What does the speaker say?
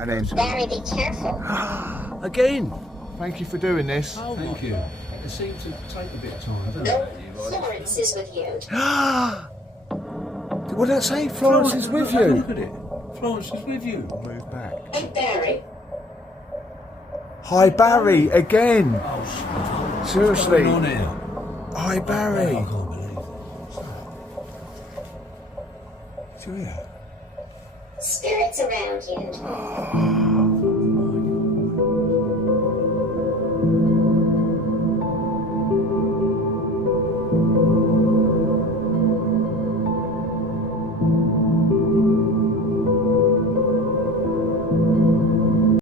And then Barry, be careful. again. Thank you for doing this. Oh, thank you. It seems to take a bit of time, doesn't No, it? Florence is with you. What did that say? Florence is with you. Look at it. Florence is with you. Move back. And Barry. Hi Barry again. Oh, Seriously. what's going on here? Hi Barry. I can't believe it. Do you hear? Spirits around you.